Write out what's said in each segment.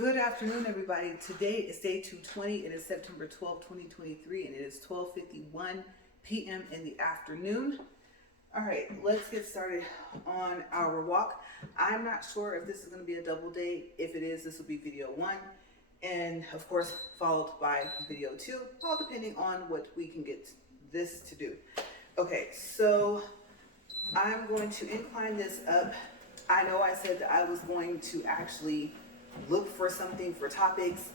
Good afternoon, everybody. Today is day 220. It is September 12, 2023, and it is 12:51 p.m. in the afternoon. All right, let's get started on our walk. I'm not sure if this is going to be a double day. If it is, this will be video 1, and of course, followed by video 2, all depending on what we can get this to do. Okay, so I'm going to incline this up. I know I said that I was going to actually look for something for topics.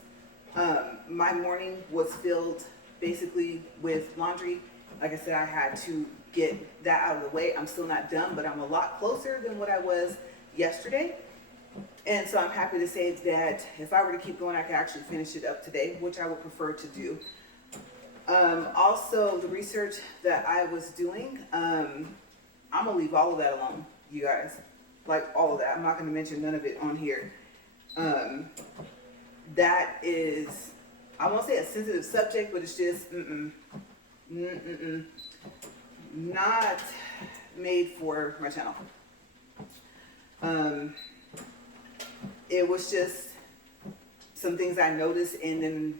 My morning was filled basically with laundry. Like I said, I had to get that out of the way. I'm still not done, but I'm a lot closer than what I was yesterday. And so I'm happy to say that if I were to keep going, I could actually finish it up today, which I would prefer to do. Also, the research that I was doing, I'm gonna leave all of that alone, you guys. Like all of that. I'm not gonna mention none of it on here. That is, I won't say a sensitive subject, but it's just not made for my channel. It was just some things I noticed, and then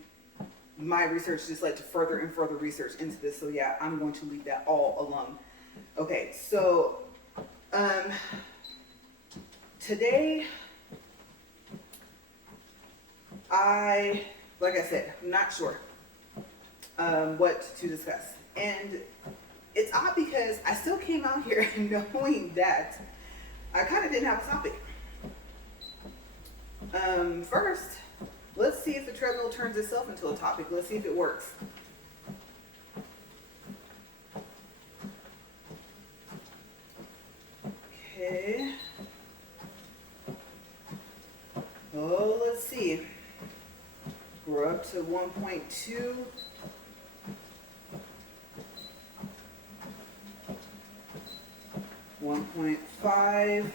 my research just led to further and further research into this. So yeah, I'm going to leave that all alone. Okay, so today, like I said, I'm not sure what to discuss. And it's odd because I still came out here knowing that I kind of didn't have a topic. First, let's see if the treadmill turns itself into a topic. Let's see if it works. Okay. Oh, let's see. We're up to 1.2. 1.5.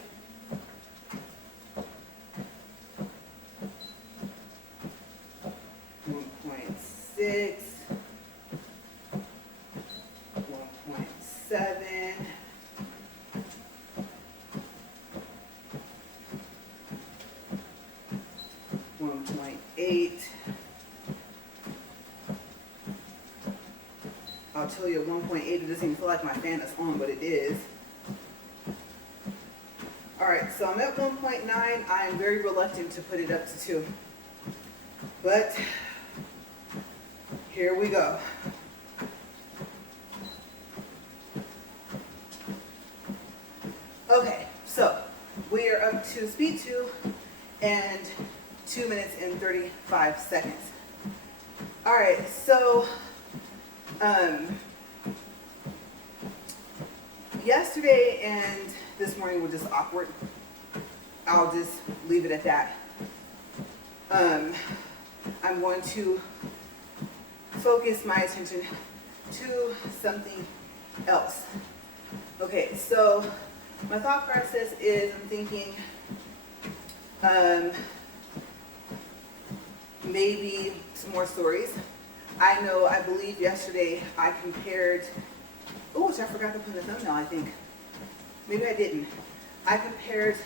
1.6. 1.7. 1.8. I'll tell you, at 1.8, it doesn't even feel like my fan is on, but it is. All right, so I'm at 1.9. I am very reluctant to put it up to 2. But here we go. Okay, so we are up to speed 2 and 2 minutes and 35 seconds. All right, so yesterday and this morning were just awkward. I'll just leave it at that. I'm going to focus my attention to something else. Okay, so my thought process is I'm thinking maybe some more stories. I believe yesterday I compared, oh, which I forgot to put in the thumbnail, I think. Maybe I didn't. I compared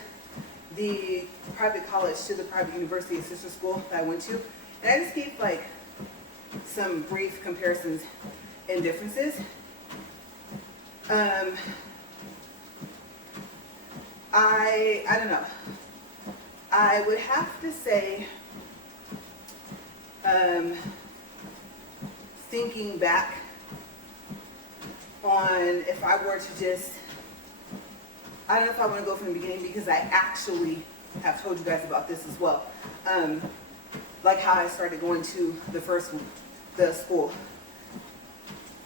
the private college to the private university sister school that I went to. And I just gave like some brief comparisons and differences. I don't know. I would have to say, thinking back on if I were to just, I don't know if I want to go from the beginning because I actually have told you guys about this as well. Like how I started going to the first one, the school.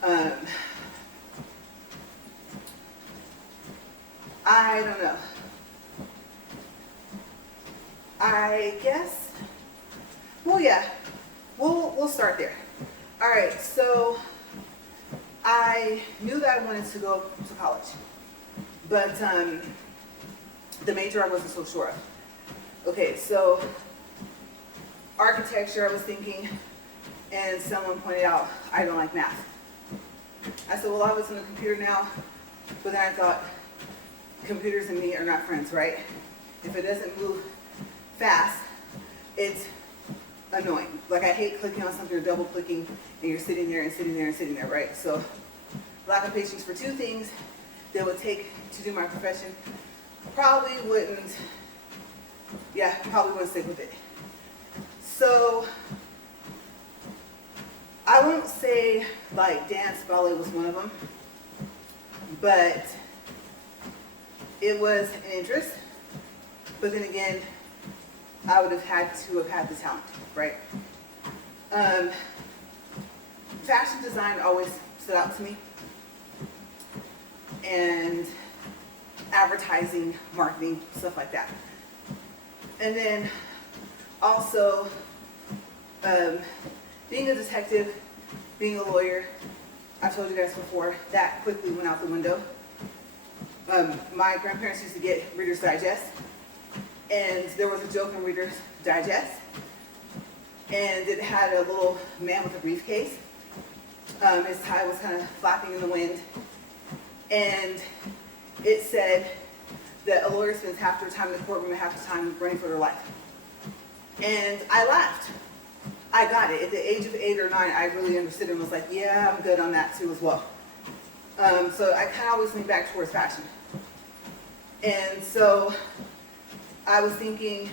I don't know. I guess, well, yeah, we'll start there. All right, so I knew that I wanted to go to college, but the major I wasn't so sure of. Okay, so architecture I was thinking, and someone pointed out I don't like math. I said, well, I was in the computer now, but then I thought, computers and me are not friends, right? If it doesn't move fast, it's annoying. Like, I hate clicking on something or double clicking and you're sitting there and sitting there and sitting there, right? So lack of patience for two things that would take to do my profession probably wouldn't stick with it. So I won't say like dance, ballet was one of them, but it was an interest. But then again, I would have had to have had the talent, right? Fashion design always stood out to me, and advertising, marketing, stuff like that. And then also being a detective, being a lawyer, I told you guys before, that quickly went out the window. My grandparents used to get Reader's Digest, and there was a joke in Reader's Digest, and it had a little man with a briefcase. His tie was kind of flapping in the wind, and it said that a lawyer spends half their time in the courtroom and half the time running for their life. And I laughed. I got it. At the age of 8 or 9, I really understood it and was like, yeah, I'm good on that too as well. So I kind of always lean back towards fashion. And so I was thinking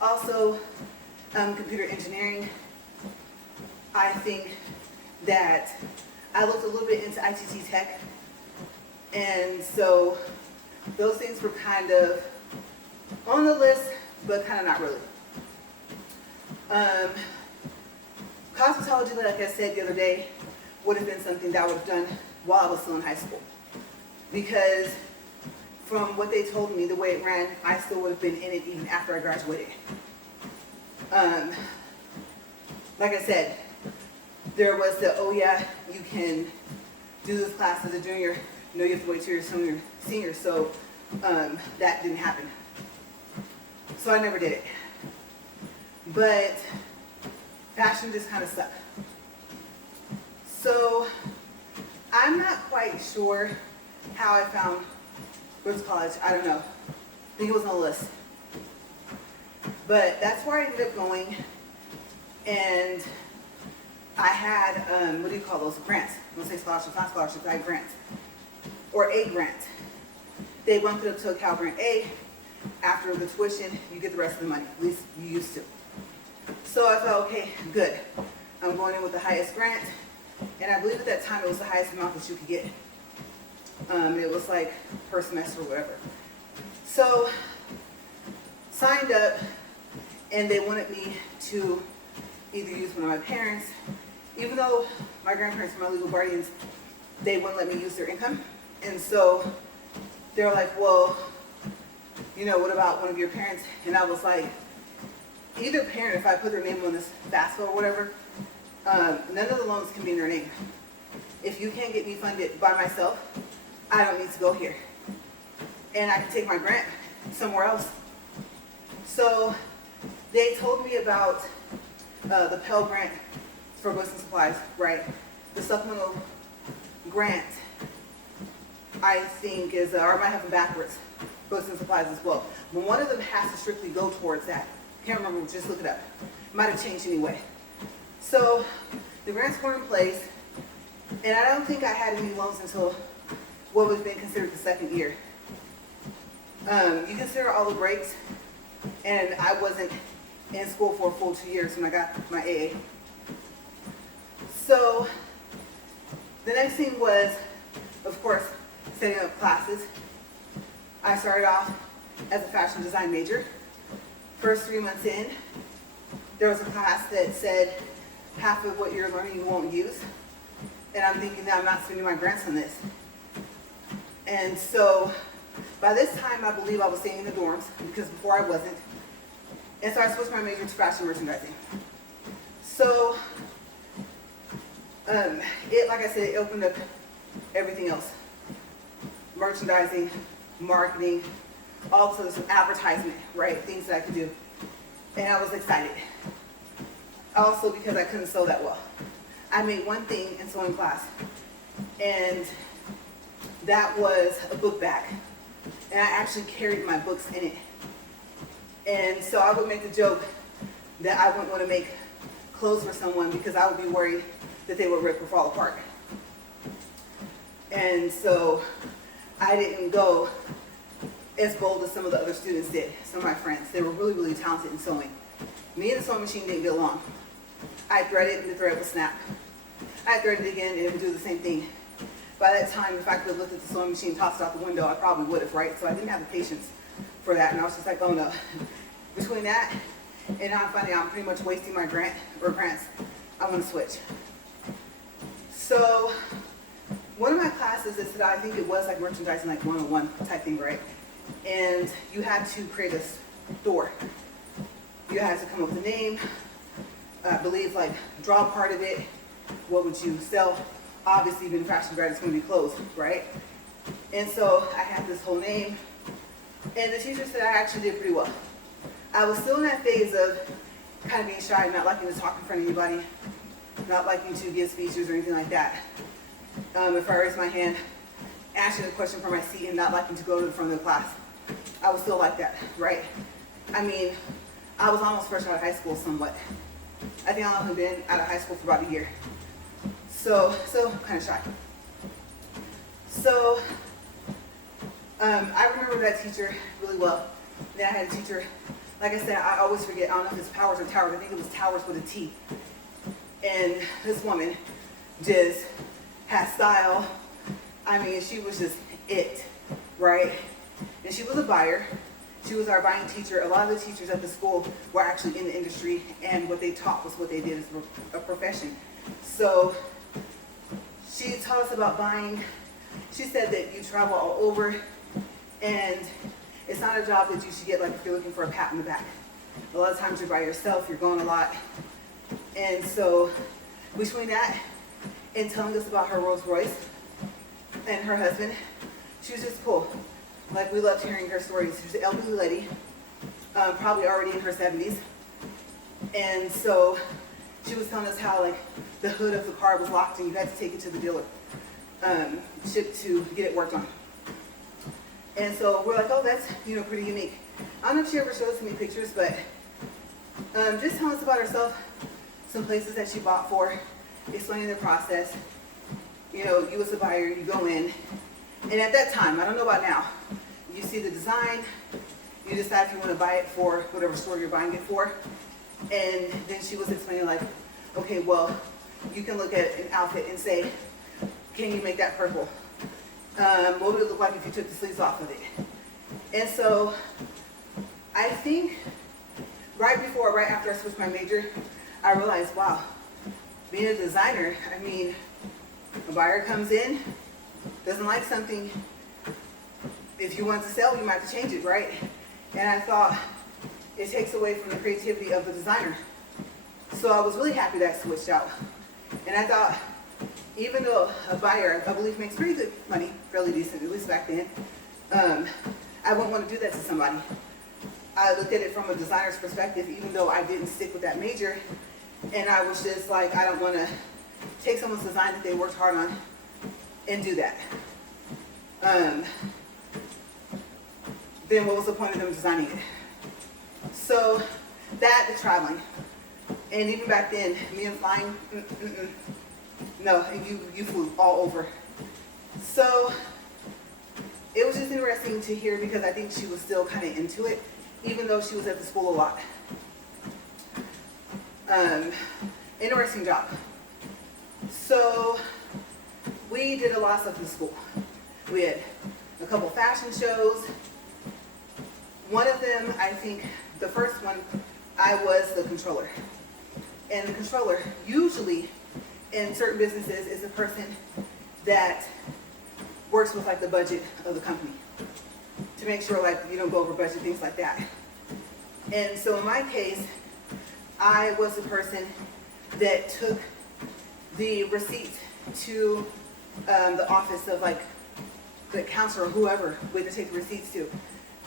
also computer engineering. I think that I looked a little bit into ITT tech. And so those things were kind of on the list, but kind of not really. Cosmetology, like I said the other day, would have been something that I would have done while I was still in high school. Because from what they told me, the way it ran, I still would have been in it even after I graduated. Like I said, there was the, oh yeah, you can do this class as a junior. No, you have to wait till you're senior. So that didn't happen. So I never did it. But fashion just kind of sucked. So I'm not quite sure how I found Rhodes College. I don't know. I think it was on the list. But that's where I ended up going. And I had, what do you call those? Grants. I don't say scholarships, not scholarships, I had grants. Or a grant. They bumped it up to a Cal Grant A. After the tuition, you get the rest of the money. At least you used to. So I thought, okay, good. I'm going in with the highest grant. And I believe at that time it was the highest amount that you could get. It was like per semester or whatever. So signed up, and they wanted me to either use one of my parents. Even though my grandparents were my legal guardians, they wouldn't let me use their income. And so they're like, well, you know, what about one of your parents? And I was like, either parent, if I put their name on this FAFSA or whatever, none of the loans can be in their name. If you can't get me funded by myself, I don't need to go here. And I can take my grant somewhere else. So they told me about the Pell Grant for books and supplies, right? The supplemental grant, I think is, or I might have them backwards, books and supplies as well. But one of them has to strictly go towards that. Can't remember, just look it up. Might have changed anyway. So the grants were in place, and I don't think I had any loans until what was being considered the second year. You consider all the breaks, and I wasn't in school for a full 2 years when I got my AA. So the next thing was, of course, setting up classes. I started off as a fashion design major. First 3 months in, there was a class that said half of what you're learning you won't use. And I'm thinking that I'm not spending my grants on this. And so by this time, I believe I was staying in the dorms, because before I wasn't. And so I switched my major to fashion merchandising. So it, like I said, it opened up everything else. Merchandising, marketing, also some advertisement, right? Things that I could do. And I was excited. Also because I couldn't sew that well. I made one thing in sewing class, and that was a book bag. And I actually carried my books in it. And so I would make the joke, that I wouldn't want to make clothes for someone because I would be worried that they would rip or fall apart. And so I didn't go as bold as some of the other students did, some of my friends. They were really, really talented in sewing. Me and the sewing machine didn't get along. I threaded and the thread would snap. I threaded again and it would do the same thing. By that time, if I could have looked at the sewing machine, tossed it out the window, I probably would have, right? So I didn't have the patience for that, and I was just like, oh no. Between that and now I'm finding out I'm pretty much wasting my grants, I want to switch. So one of my classes is that I think it was like merchandising, like 101 type thing, right? And you had to create a store. You had to come up with a name, I believe like draw part of it, what would you sell? Obviously being fashion grad, it's going to be clothes, right? And so I had this whole name, and the teacher said I actually did pretty well. I was still in that phase of kind of being shy, not liking to talk in front of anybody, not liking to give speeches or anything like that. If I raised my hand, asking a question from my seat and not liking to go to the front of the class, I was still like that, right? I mean, I was almost fresh out of high school somewhat. I think I've only been out of high school for about a year. So kind of shy. So I remember that teacher really well. Then I had a teacher, like I said, I always forget, I don't know if it's Powers or Towers, I think it was Towers with a T. And this woman just had style. I mean, she was just it, right? And she was a buyer. She was our buying teacher. A lot of the teachers at the school were actually in the industry, and what they taught was what they did as a profession. So she taught us about buying. She said that you travel all over, and it's not a job that you should get like if you're looking for a pat on the back. A lot of times you're by yourself, you're going a lot. And so between that and telling us about her Rolls Royce and her husband, she was just cool. Like, we loved hearing her stories. She was an elderly lady, probably already in her 70s. And so she was telling us how, like, the hood of the car was locked and you had to take it to the dealer, shipped to get it worked on. And so we're like, oh, that's, pretty unique. I don't know if she ever showed us any pictures, but just telling us about herself, some places that she bought for, explaining the process. You as a buyer, you go in, and at that time, I don't know about now, you see the design, you decide if you want to buy it for whatever store you're buying it for, and then she was explaining like, okay, well, you can look at an outfit and say, can you make that purple? What would it look like if you took the sleeves off of it? And so I think right after I switched my major, I realized, wow, being a designer, I mean, a buyer comes in, doesn't like something, if you want to sell, you might have to change it, right? And I thought, it takes away from the creativity of the designer. So I was really happy that I switched out. And I thought, even though a buyer, I believe, makes pretty good money, fairly decent, at least back then, I wouldn't want to do that to somebody. I looked at it from a designer's perspective, even though I didn't stick with that major, and I was just like, I don't want to take someone's design that they worked hard on and do that. Then what was the point of them designing it? So that, the traveling, and even back then, me and flying, no, you flew all over. So it was just interesting to hear because I think she was still kind of into it, even though she was at the school a lot. Interesting job. So we did a lot of stuff in school. We had a couple fashion shows. One of them, I think, the first one, I was the controller. And the controller, usually in certain businesses, is the person that works with like the budget of the company to make sure like you don't go over budget, things like that. And so in my case, I was the person that took the receipt to the office of like the counselor or whoever we had to take the receipts to.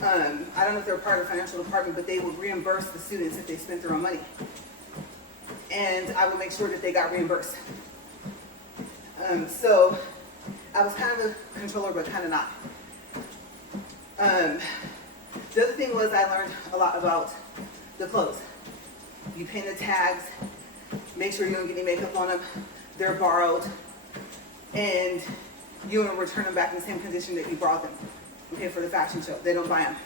I don't know if they're part of the financial department, but they would reimburse the students if they spent their own money. And I would make sure that they got reimbursed. So I was kind of a controller, but kind of not. The other thing was I learned a lot about the clothes. you pin the tags, make sure you don't get any makeup on them, they're borrowed, and you want to return them back in the same condition that you brought them, okay, for the fashion show. They don't buy them.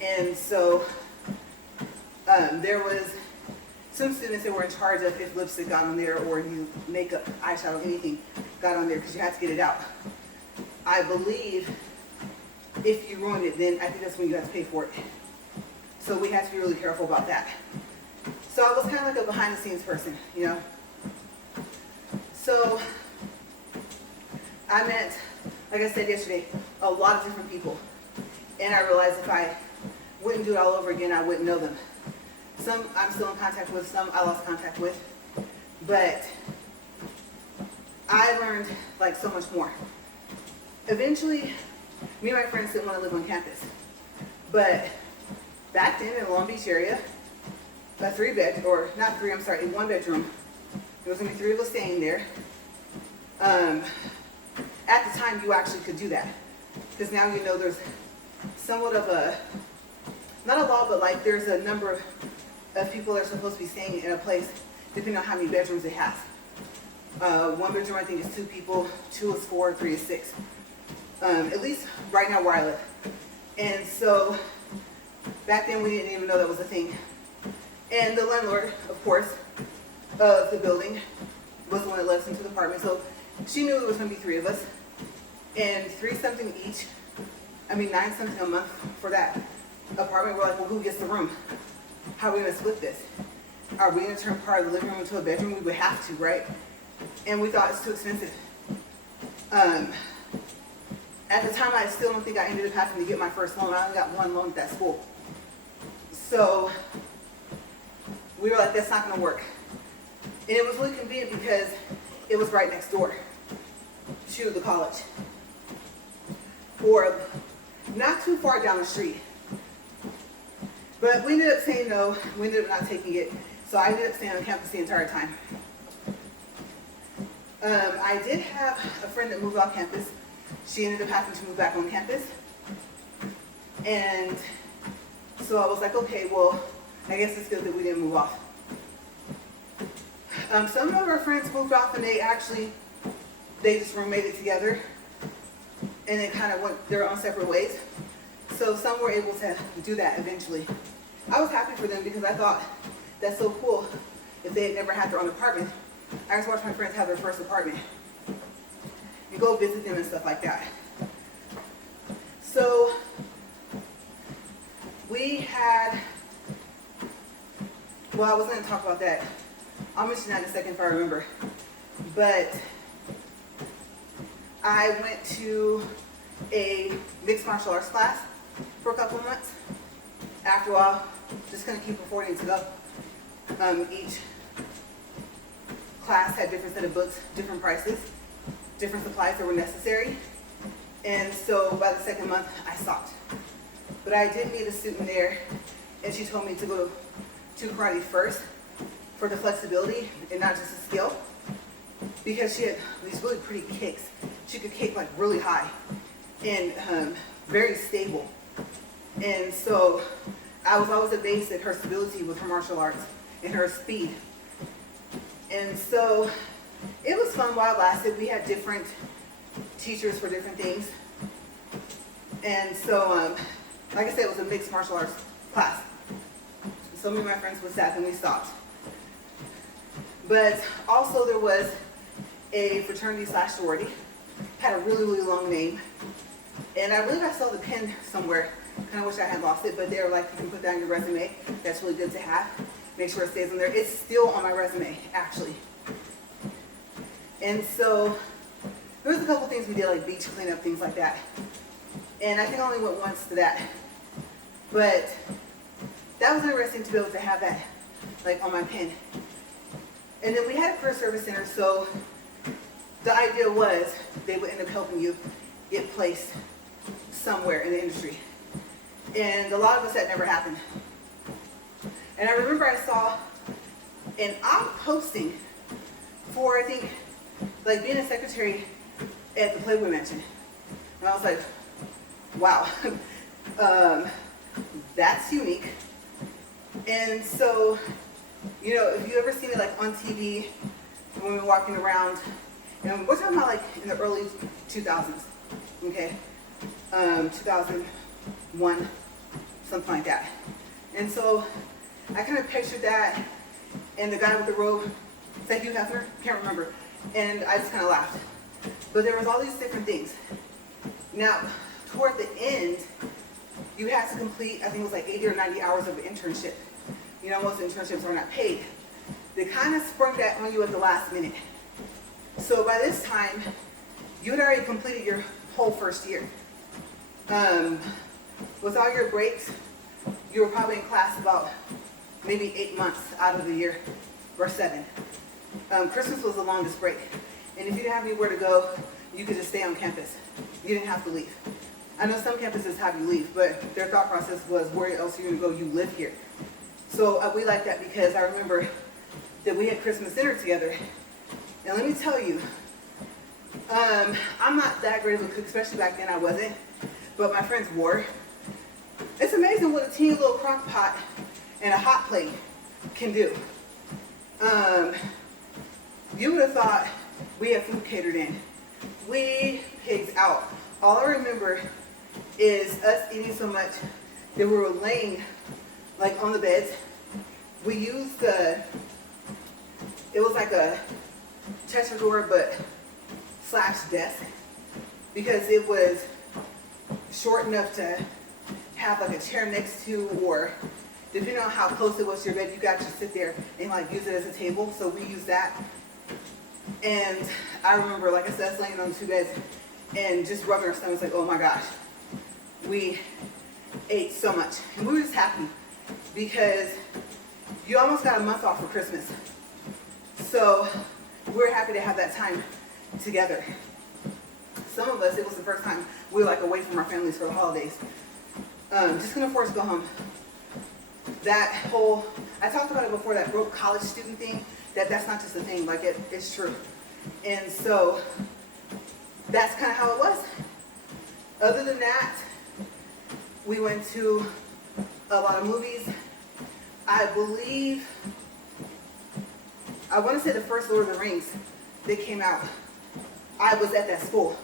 And so there was some students that were in charge of if lipstick got on there or you makeup, eyeshadow, anything got on there because you had to get it out. I believe if you ruined it, then I think that's when you have to pay for it. So we have to be really careful about that. So I was kind of like a behind the scenes person, you know. So I met, like I said yesterday, a lot of different people. And I realized if I wouldn't do it all over again, I wouldn't know them. Some I'm still in contact with, some I lost contact with. But I learned like so much more. Eventually, me and my friends didn't want to live on campus. But back then in the Long Beach area, a one bedroom. There was going to be 3 of us staying there. At the time, you actually could do that. Because now you know there's somewhat of a, not a law, but like there's a number of people that are supposed to be staying in a place depending on how many bedrooms it has. 1 bedroom I think is 2 people, 2 is 4, 3 is 6. At least right now where I live. And so back then we didn't even know that was a thing. And the landlord, of course, of the building was the one that let us into the apartment. So she knew it was going to be 3 of us. And 3 something each, 9 something a month for that apartment. We're like, well, who gets the room? How are we going to split this? Are we going to turn part of the living room into a bedroom? We would have to, right? And we thought it's too expensive. At the time, I still don't think I ended up having to get my first loan. I only got 1 loan at that school. So we were like, that's not going to work. And it was really convenient because it was right next door to the college. Or not too far down the street. But we ended up saying no. We ended up not taking it. So I ended up staying on campus the entire time. I did have a friend that moved off campus. She ended up having to move back on campus. And so I was like, okay, well, I guess it's good that we didn't move off. Some of our friends moved off and they just roommated together. And they kind of went their own separate ways. So some were able to do that eventually. I was happy for them because I thought that's so cool if they had never had their own apartment. I just watched my friends have their first apartment and go visit them and stuff like that. So we had, well, I was going to talk about that. I'll mention that in a second if I remember. But I went to a mixed martial arts class for a couple of months. After a while, just couldn't keep affording to go. Each class had different set of books, different prices, different supplies that were necessary. And so by the second month, I stopped. But I did meet a student there, and she told me to go to karate first for the flexibility and not just the skill. Because she had these really pretty kicks. She could kick like really high and very stable. And so I was always amazed at her stability with her martial arts and her speed. And so it was fun while it lasted. We had different teachers for different things. And so, like I said, it was a mixed martial arts class. So many of my friends would stop and we stopped. But also there was a fraternity / sorority. Had a really, really long name. And I believe I saw the pen somewhere. Kind of wish I had lost it, but they were like, you can put that on your resume. That's really good to have. Make sure it stays on there. It's still on my resume, actually. And so there was a couple things we did, like beach cleanup, things like that. And I think I only went once to that. But that was interesting to be able to have that, like, on my pen. And then we had a career service center, so the idea was they would end up helping you get placed somewhere in the industry. And a lot of us, that never happened. And I remember I saw an odd posting for, I think, like being a secretary at the Playboy Mansion. And I was like, wow, that's unique. And so You know, if you ever seen it like on TV when we're walking around, and we're talking about like in the early 2000s, okay, 2001, something like that. And so I kind of pictured that, and the guy with the robe, is that Hugh Hefner? Can't remember. And I just kind of laughed. But there was all these different things. Now, toward the end, you had to complete, I think it was like 80 or 90 hours of internship. You know, most internships are not paid. They kind of sprung that on you at the last minute. So by this time, you had already completed your whole first year. With all your breaks, you were probably in class about maybe 8 months out of the year, or 7. Christmas was the longest break. And if you didn't have anywhere to go, you could just stay on campus. You didn't have to leave. I know some campuses have you leave, but their thought process was, where else are you going to go? You live here. So we like that because I remember that we had Christmas dinner together. And let me tell you, I'm not that great of a cook, especially back then I wasn't, but my friends were. It's amazing what a teeny little crock pot and a hot plate can do. You would have thought we had food catered in. We pigged out. All I remember is us eating so much that we were laying like on the beds. We used it was like a chest door but / desk, because it was short enough to have like a chair next to, or depending on how close it was to your bed, you got to sit there and like use it as a table. So we used that. And I remember, like I said, us laying on the 2 beds and just rubbing our stomachs like, oh my gosh, we ate so much. And we were just happy because you almost got a month off for Christmas. So we were happy to have that time together. Some of us, it was the first time we were like away from our families for the holidays. Just couldn't afford to go home. That whole, I talked about it before, that broke college student thing, that's not just a thing, like it's true. And so that's kind of how it was. Other than that, we went to a lot of movies. I believe, I want to say the first Lord of the Rings that came out, I was at that school.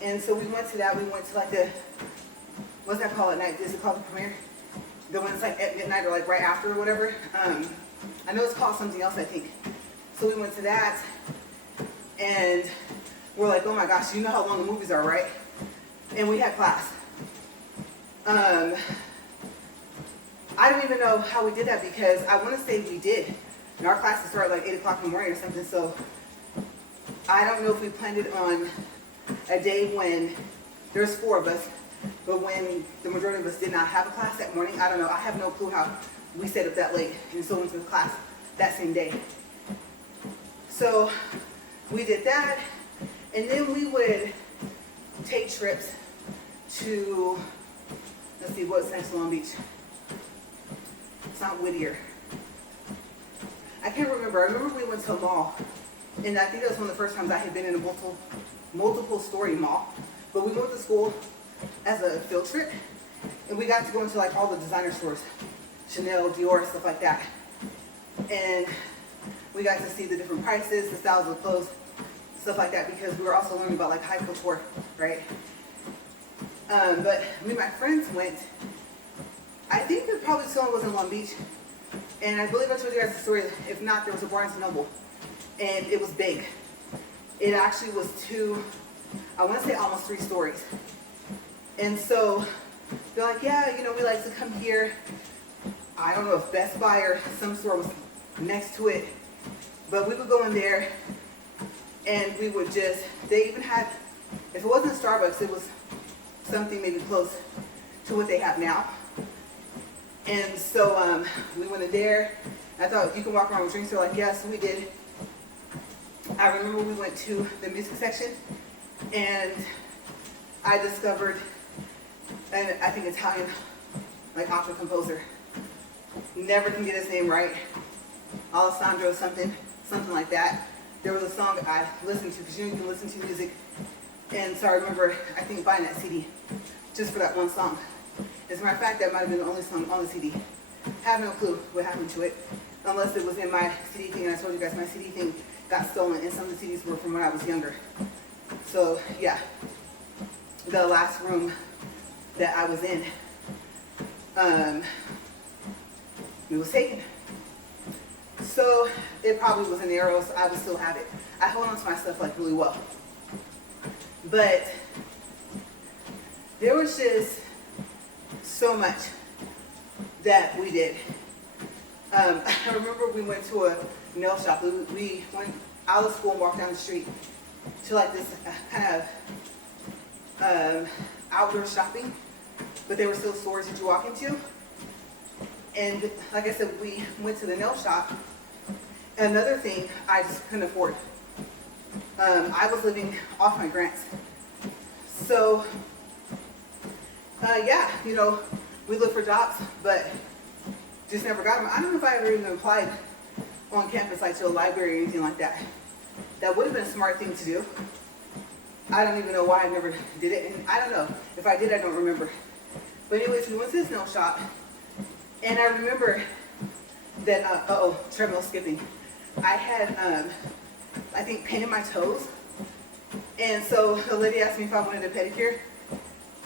And so we went to that. We went to like the, what's that called at night? Is it called the premiere? The ones like at midnight or like right after or whatever. I know it's called something else, I think. So we went to that, and we're like, oh my gosh, you know how long the movies are, right? And we had class. I don't even know how we did that, because I want to say we did. And our classes started like 8 o'clock in the morning or something, so I don't know if we planned it on a day when there's 4 of us, but when the majority of us did not have a class that morning. I don't know. I have no clue how we stayed up that late and so went to the class that same day. So we did that, and then we would take trips to, let's see, what's next to Long Beach? It's not Whittier. I can't remember. I remember we went to a mall, and I think that was one of the first times I had been in a multiple story mall. But we went to school as a field trip, and we got to go into like all the designer stores, Chanel, Dior, stuff like that. And we got to see the different prices, the styles of clothes, stuff like that, because we were also learning about like high couture, right? But me and my friends went, I think that probably someone was in Long Beach, and I believe I told you guys the story. If not, there was a Barnes & Noble, and it was big. It actually was 2, I want to say almost 3 stories. And so they're like, yeah, you know, we like to come here. I don't know if Best Buy or some store was next to it, but we would go in there and we would just, they even had, if it wasn't Starbucks, it was something maybe close to what they have now. And so we went in there. I thought, you can walk around with drinks. They're like, yes, we did. I remember we went to the music section, and I discovered an, I think, Italian like opera composer. Never can get his name right. Alessandro something like that. There was a song I listened to, because you can listen to music. And so I remember, I think, buying that CD just for that one song. As a matter of fact, that might have been the only song on the CD. Have no clue what happened to it. unless it was in my CD thing. And I told you guys my CD thing got stolen, and some of the CDs were from when I was younger. So yeah, the last room that I was in, it was taken. So it probably was in the arrows. I would still have it. I hold on to my stuff like really well. But there was just so much that we did. I remember we went to a nail shop. We went out of school and walked down the street to like this kind of outdoor shopping, but there were still stores that you walk into. And like I said, we went to the nail shop. Another thing I just couldn't afford. I was living off my grants. So, yeah, you know, we looked for jobs, but just never got them. I don't know if I ever even applied on campus, like to a library or anything like that. That would have been a smart thing to do. I don't even know why I never did it, and I don't know. If I did, I don't remember. But anyways, we went to this nail shop, and I remember that, treadmill skipping. I had, I think, painted my toes, and so the lady asked me if I wanted a pedicure,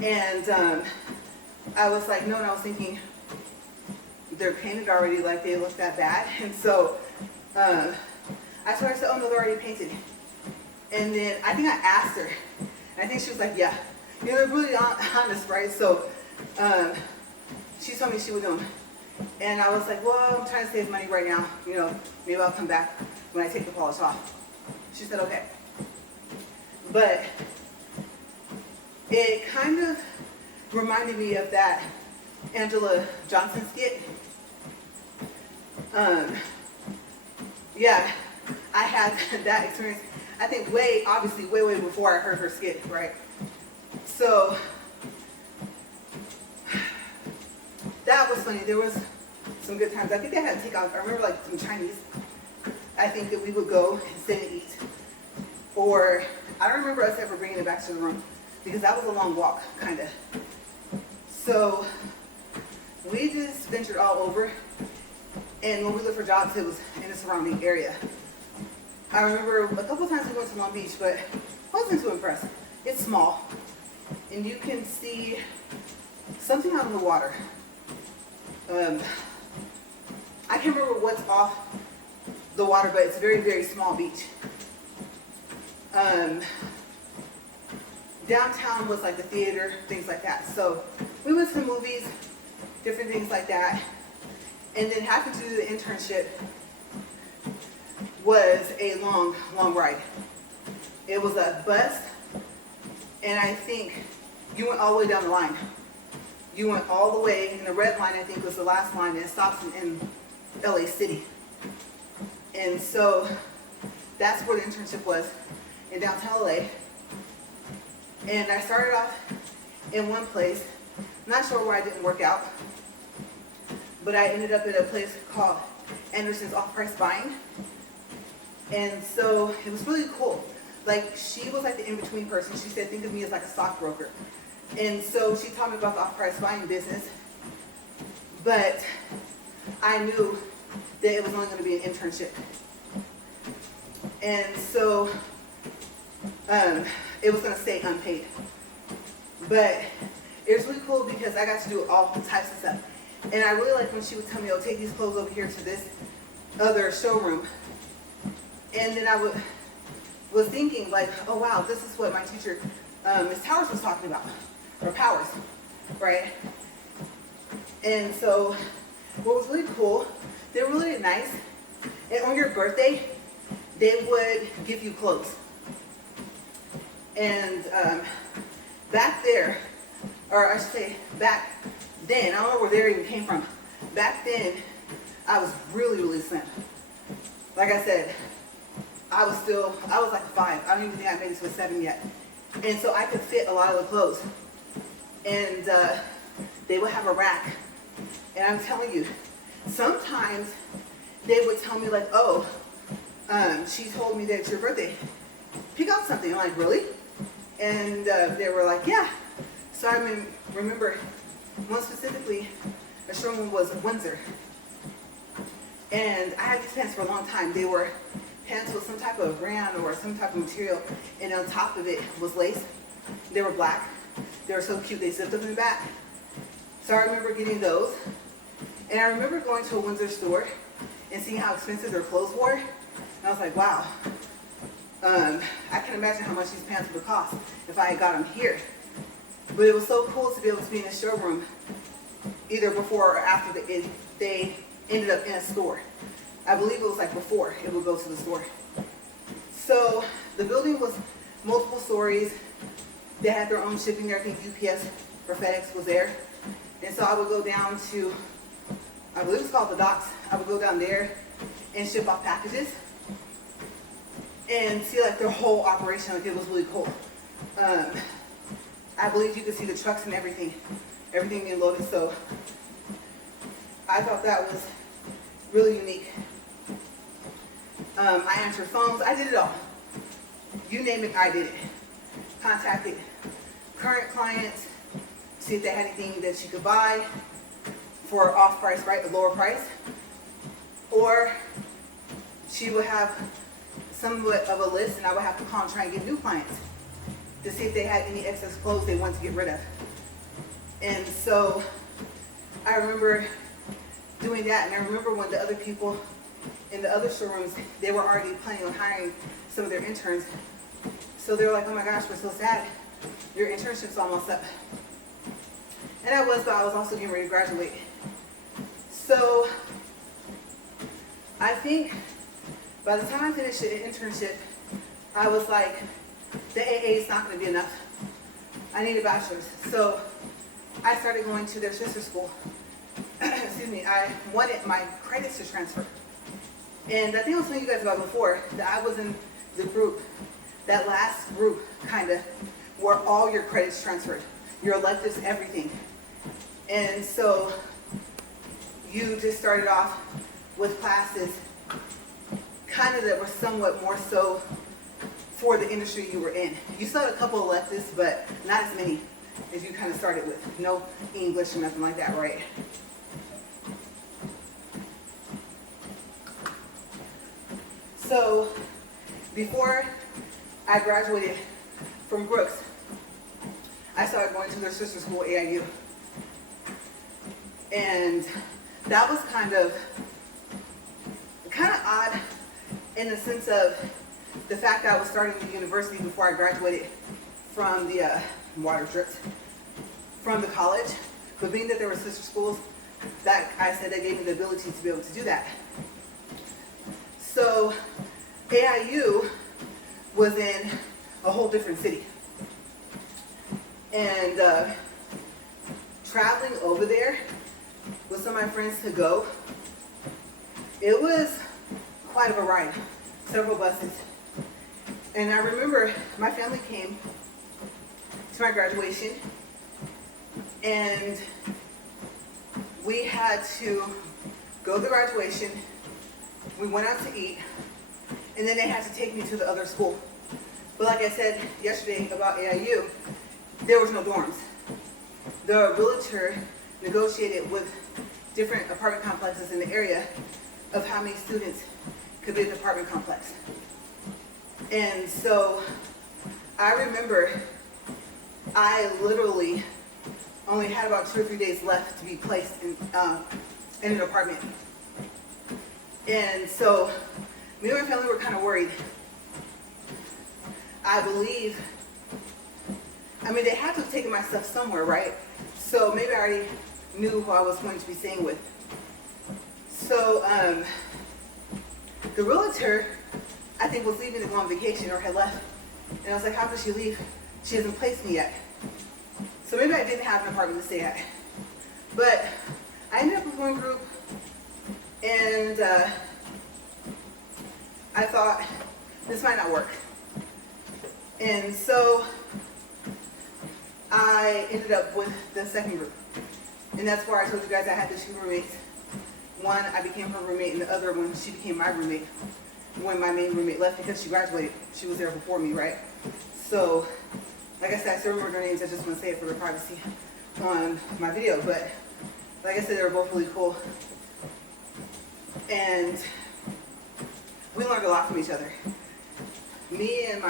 and I was like, no, and I was thinking, they're painted already, like they look that bad, and so I told her, I said, oh no, they're already painted. And then I think I asked her, and I think she was like, yeah, you know, they're really honest, right? So she told me she would do them. And I was like, well, I'm trying to save money right now. You know, maybe I'll come back when I take the polish off. She said, okay. But it kind of reminded me of that Angela Johnson skit. Yeah, I had that experience, I think obviously way before I heard her skit, right? So that was funny. There was some good times. I think they had to take off. I remember like some Chinese. I think that we would go and sit and eat. Or I don't remember us ever bringing it back to the room because that was a long walk, kind of. So we just ventured all over. And when we looked for jobs, it was in the surrounding area. I remember a couple of times we went to Long Beach, but I wasn't too impressed. It's small, and you can see something out of the water. I can't remember what's off the water, but it's a very, very small beach. Downtown was like the theater, things like that. So we went to the movies, different things like that. And then having to do the internship was a long, long ride. It was a bus, and I think you went all the way down the line. You went all the way, and the red line, I think, was the last line, and it stops in LA City. And so that's where the internship was, in downtown LA. And I started off in one place, not sure why it didn't work out, but I ended up at a place called Anderson's Off-Price Buying. And so it was really cool. Like, she was like the in-between person. She said, think of me as like a stockbroker. And so she taught me about the off-price buying business. But I knew that it was only going to be an internship. And so it was going to stay unpaid. But it was really cool because I got to do all types of stuff. And I really like when she would tell me, oh, take these clothes over here to this other showroom. And then I was thinking, like, oh, wow, this is what my teacher, Ms. Towers, was talking about, or Powers, right? And so what was really cool, they were really nice. And on your birthday, they would give you clothes. And back there, or I should say back then, I don't know where they even came from. Back then, I was really, really slim. Like I said, I was like a 5. I don't even think I made it to a 7 yet. And so I could fit a lot of the clothes. And they would have a rack. And I'm telling you, sometimes they would tell me like, oh, she told me that it's your birthday. Pick out something. I'm like, really? And they were like, yeah. So I remember one specifically, a showroom was Windsor. And I had these pants for a long time. They were pants with some type of brand or some type of material, and on top of it was lace. They were black. They were so cute. They zipped up in the back. So I remember getting those. And I remember going to a Windsor store and seeing how expensive their clothes were. And I was like, wow. I can imagine how much these pants would cost if I had got them here. But it was so cool to be able to be in a showroom either before or after they ended up in a store. I believe it was like before it would go to the store. So the building was multiple stories. They had their own shipping there. I think UPS or FedEx was there. And so I would go down to, I believe it's called the docks. I would go down there and ship off packages and see like their whole operation. Like, it was really cool. I believe you could see the trucks and everything being loaded. So I thought that was really unique. I answered phones. I did it all. You name it, I did it. Contacted current clients, see if they had anything that you could buy for off price, right, a lower price. Or she would have somewhat of a list, and I would have to call and try and get new clients to see if they had any excess clothes they wanted to get rid of. And so I remember doing that, and I remember when the other people in the other showrooms, they were already planning on hiring some of their interns. So they were like, oh my gosh, we're so sad. Your internship's almost up. And I was, but I was also getting ready to graduate. So I think by the time I finished the internship, I was like, the AA is not going to be enough. I need a bachelor's. So I started going to their sister school. Excuse me, I wanted my credits to transfer. And I think I was telling you guys about before that I was in the group, that last group kind of, where all your credits transferred, your electives, everything. And so you just started off with classes kind of that were somewhat more so for the industry you were in. You still had a couple electives, but not as many as you kind of started with. No English or nothing like that, right? So before I graduated from Brooks, I started going to their sister school, AIU. And that was kind of odd in the sense of the fact that I was starting the university before I graduated from the water drips from the college. But being that there were sister schools, that I said that gave me the ability to be able to do that. So AIU was in a whole different city. And traveling over there with some of my friends to go, it was quite of a ride, several buses. And I remember my family came to my graduation, and we had to go to the graduation. We went out to eat, and then they had to take me to the other school. But like I said yesterday about AIU, there was no dorms. The realtor negotiated with different apartment complexes in the area of how many students could be in the apartment complex. And so I remember I literally only had about 2 or 3 days left to be placed in an apartment. And so me and my family were kind of worried. I believe, they had to have taken my stuff somewhere, right? So maybe I already knew who I was going to be staying with. So the realtor, I think, was leaving to go on vacation or had left. And I was like, how could she leave? She hasn't placed me yet. So maybe I didn't have an apartment to stay at. But I ended up with one group, and I thought, this might not work. And so I ended up with the second group. And that's where I told you guys I had the two roommates. One, I became her roommate, and the other one, she became my roommate when my main roommate left because she graduated. She was there before me, right? So, like I said, I still remember their names. I just want to say it for the privacy on my video. But, like I said, they were both really cool. And we learned a lot from each other. Me and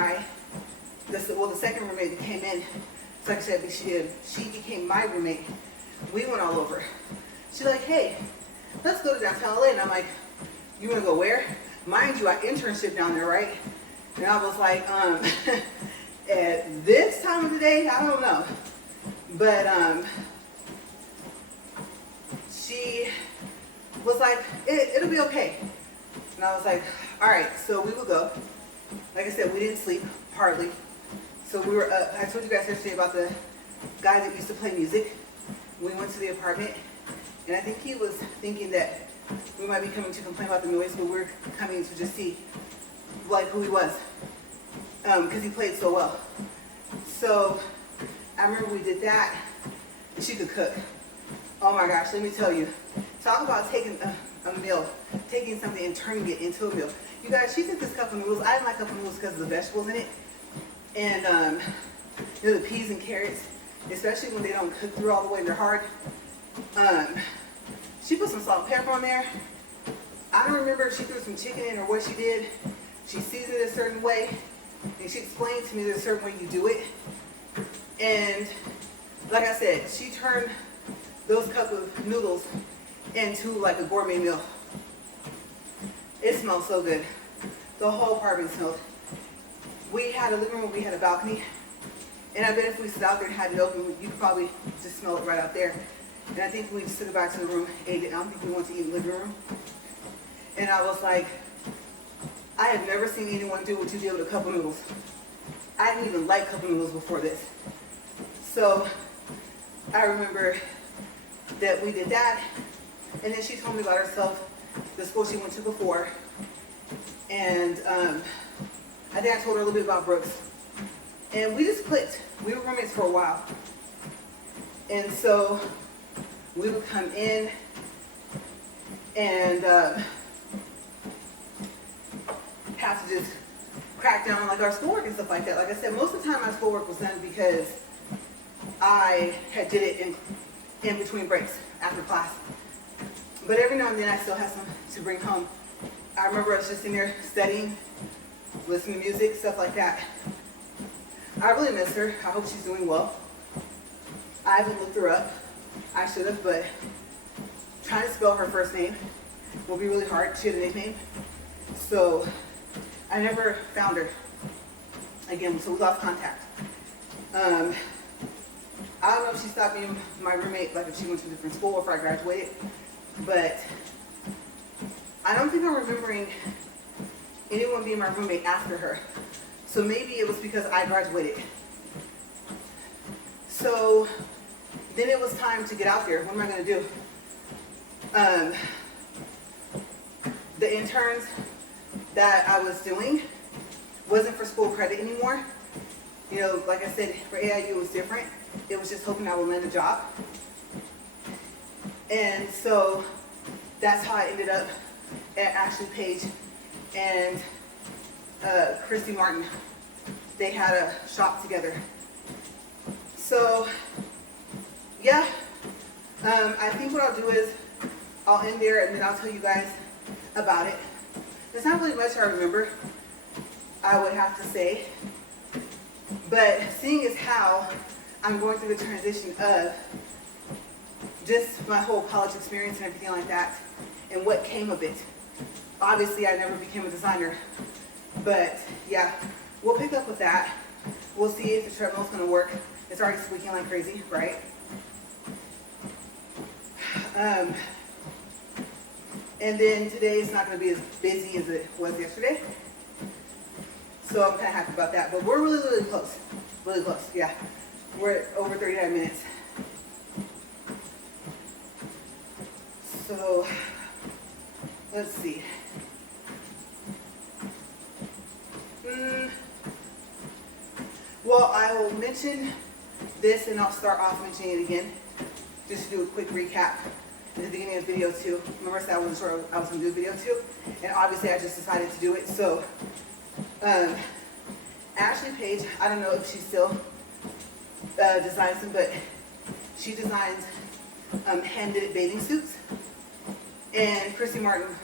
the second roommate that came in, so like I said, she became my roommate. We went all over. She's like, hey, let's go to downtown LA. And I'm like, you want to go where? Mind you, I internship down there, right? And I was like, at this time of the day, I don't know. But she was like, it'll be okay. And I was like, all right, so we will go. Like I said, we didn't sleep, hardly. So we were up. I told you guys yesterday about the guy that used to play music. We went to the apartment, and I think he was thinking that we might be coming to complain about the noise, but we're coming to just see like who he was, because he played so well. So I remember we did that, and she could cook. Oh my gosh, let me tell you. Talk about taking a meal, taking something and turning it into a meal. You guys, she took this cup of noodles. I didn't like cup of noodles because of the vegetables in it. And you know, the peas and carrots, especially when they don't cook through all the way and they're hard. She put some salt and pepper on there. I don't remember if she threw some chicken in or what she did. She seasoned it a certain way, and she explained to me there's a certain way you do it. And like I said, she turned those cup of noodles into like a gourmet meal. It smelled so good. The whole apartment smelled. We had a living room, we had a balcony, and I bet if we stood out there and had it open, you could probably just smell it right out there. And I think we just took it back to the room, ate it. I don't think we went to eat in the living room. And I was like, I have never seen anyone do what you did with a cup of noodles. I didn't even like cup of noodles before this. So I remember that we did that, and then she told me about herself, the school she went to before, and I think I told her a little bit about Brooks, and we just clicked. We were roommates for a while, and so we would come in and have to just crack down on like our schoolwork and stuff like that. Like I said, most of the time my schoolwork was done because I had did it in between breaks after class. But every now and then I still have some to bring home. I remember us just in there studying, listening to music, stuff like that. I really miss her. I hope she's doing well. I haven't looked her up. I should have, but trying to spell her first name will be really hard. She had a nickname. So I never found her again, so we lost contact. I don't know if she stopped being my roommate, like if she went to a different school or if I graduated, but I don't think I'm remembering anyone being my roommate after her. So maybe it was because I graduated. So then it was time to get out there. What am I going to do? The interns that I was doing wasn't for school credit anymore. You know, like I said, for AIU it was different. It was just hoping I would land a job. And so that's how I ended up at Ashley Page and Christy Martin. They had a shop together. So yeah, I think what I'll do is I'll end there and then I'll tell you guys about it. There's not really much I remember, I would have to say. But seeing as how I'm going through the transition of just my whole college experience and everything like that, and what came of it. Obviously, I never became a designer, but yeah, we'll pick up with that. We'll see if the treadmill's gonna work. It's already squeaking like crazy, right? And then today is not gonna be as busy as it was yesterday. So I'm kind of happy about that, but we're really, really close. Really close, yeah. We're at over 39 minutes. So, let's see. Well, I will mention this and I'll start off mentioning it again. Just to do a quick recap at the beginning of the video too. Remember I said I wasn't sure I was going to do a video too? And obviously I just decided to do it. So, Ashley Page, I don't know if she still designs them, but she designs hand-knitted bathing suits. And Christy Martin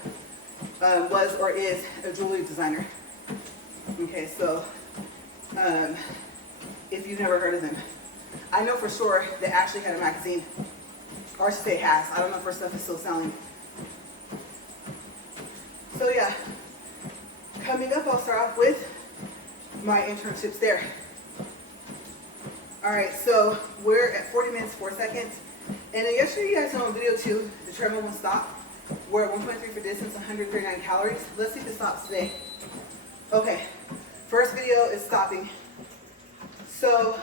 was or is a jewelry designer. Okay, so if you've never heard of them, I know for sure they actually had a magazine, or I should say has. I don't know if her stuff is still selling. So yeah, coming up, I'll start off with my internships there. All right, so we're at 40 minutes, 4 seconds. And then yesterday you guys saw on video too, the treadmill won't stop. We're at 1.3 for distance, 139 calories. Let's see if it stops today. Okay, first video is stopping. So,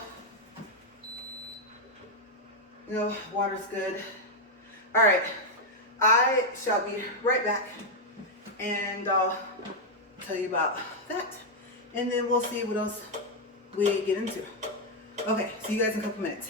you know, water's good. All right, I shall be right back and I'll tell you about that. And then we'll see what else we get into. Okay, see you guys in a couple minutes.